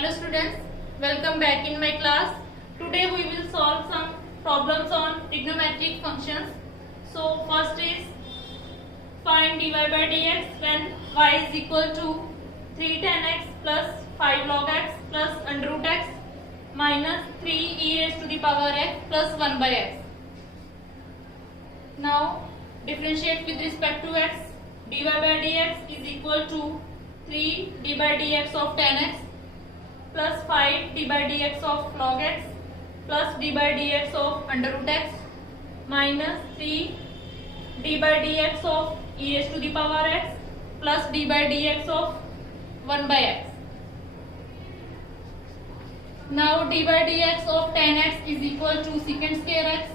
Hello students, welcome back in my class. Today we will solve some problems on trigonometric functions. So first is find dy by dx when y is equal to 3 tan x plus 5 log x plus under root x minus 3 e raised to the power x plus 1 by x. Now differentiate with respect to x. Dy by dx is equal to 3 d by dx of tan x plus 5 d by dx of log x plus d by dx of under root x minus 3 d by dx of e raised to the power x plus d by dx of 1 by x. Now d by dx of tan x is equal to secant square x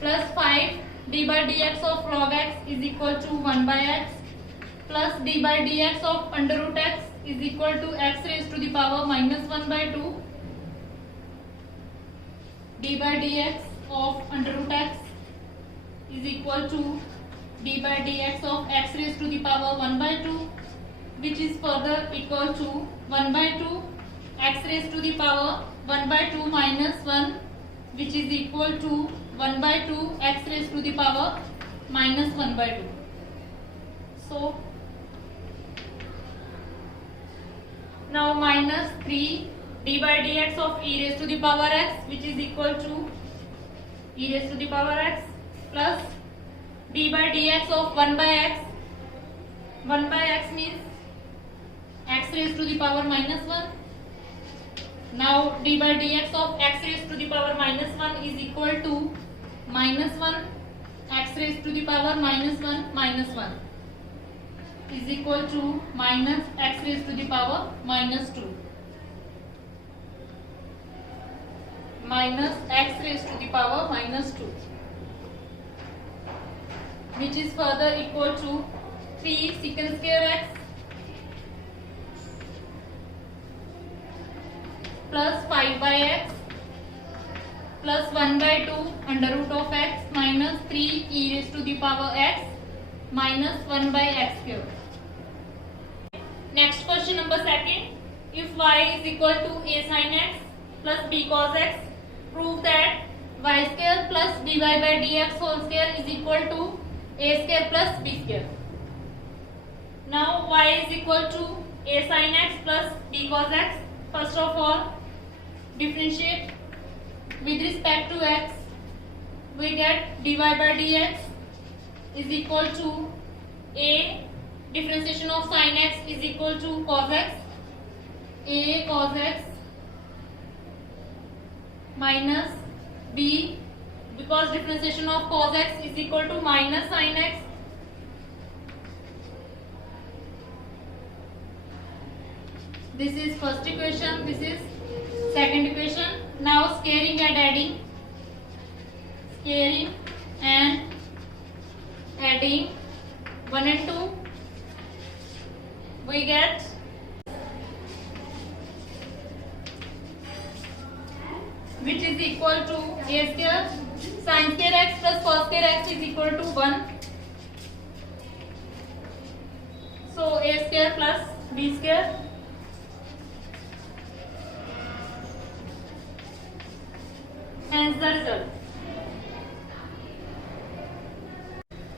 plus 5 d by dx of log x is equal to 1 by x plus d by dx of under root x is equal to x raised to the power minus 1 by 2. D by dx of under root x is equal to d by dx of x raised to the power 1 by 2, which is further equal to 1 by 2 x raised to the power 1 by 2 minus 1, which is equal to 1 by 2 x raised to the power minus 1 by 2. So now minus 3 d by dx of e raised to the power x, which is equal to e raised to the power x plus d by dx of 1 by x. 1 by x means x raised to the power minus 1. Now d by dx of x raised to the power minus 1 is equal to minus 1 x raised to the power minus 1 minus 1 is equal to minus x raised to the power minus 2 minus x raised to the power minus 2, which is further equal to 3 secant square x plus 5 by x plus 1 by 2 under root of x minus 3 e raised to the power x minus 1 by x cube. Next question number second. If y is equal to a sin x plus b cos x, prove that y square plus dy by dx whole square is equal to a square plus b square. Now y is equal to a sin x plus b cos x. First of all, differentiate with respect to x. We get dy by dx is equal to a differentiation of sin x is equal to cos x, a cos x minus b, because differentiation of cos x is equal to minus sin x, this is first equation, this is second equation. Now squaring and adding, squaring and adding 1 and 2, we get which is equal to a square sin square x plus cos square x is equal to 1. So a square plus b square hence the result.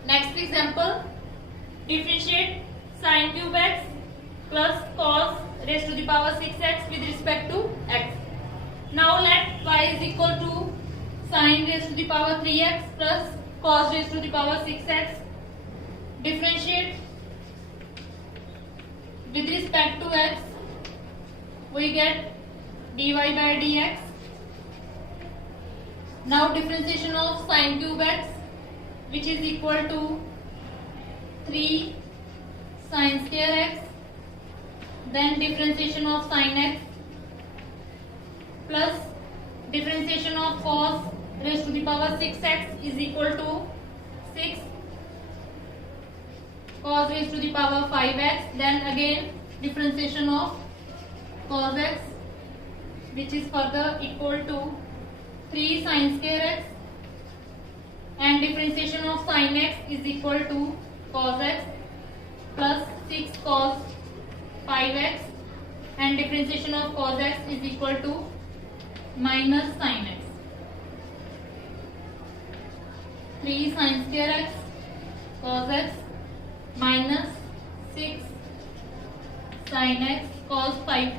Next example, differentiate sin cube x plus cos raised to the power 6x with respect to x. Now let y is equal to sin raised to the power 3x plus cos raised to the power 6x. Differentiate with respect to x, we get dy by dx. Now differentiation of sin cube x, which is equal to 3 sin square x, then differentiation of sin x plus differentiation of cos raised to the power 6x is equal to 6 cos raised to the power 5x, then again differentiation of cos x, which is further equal to 3 sin square x, and differentiation of sin x is equal to cos x plus 6 cos 5x and differentiation of cos x is equal to minus sin x. 3 sin square x cos x minus 6 sin x cos 5.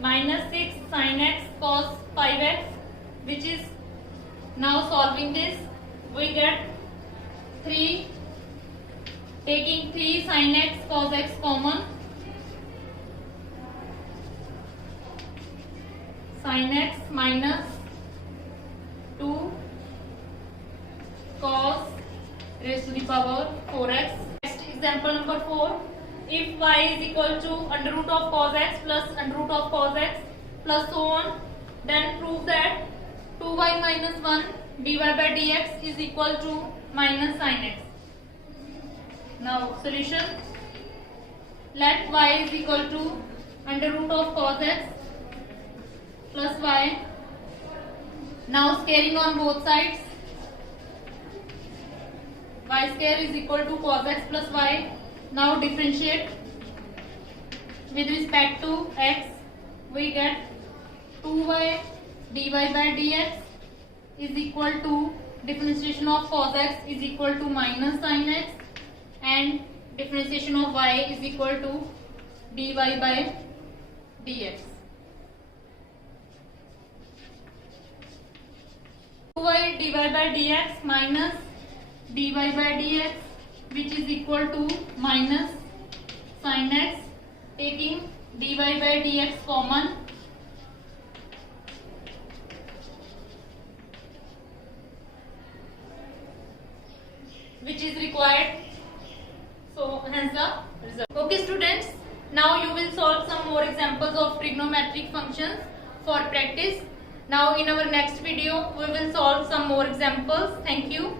Minus 6 sin x cos 5x, which is now solving this, we get 3, taking 3 sin x cos x common, sin x minus 2 cos raised to the power 4x. Next example number 4. If y is equal to under root of cos x plus under root of cos x plus so on, then prove that 2y minus 1 dy by dx is equal to minus sin x. Now solution. Let y is equal to under root of cos x plus y. Now squaring on both sides. Y square is equal to cos x plus y. Now differentiate with respect to x. We get 2y dy by dx is equal to differentiation of cos x is equal to minus sin x, and differentiation of y is equal to dy by dx. 2y dy by dx minus dy by dx, which is equal to minus sin x, taking dy by dx common, which is required, so hence the result. Okay students, now you will solve some more examples of trigonometric functions for practice. Now in our next video we will solve some more examples. Thank you.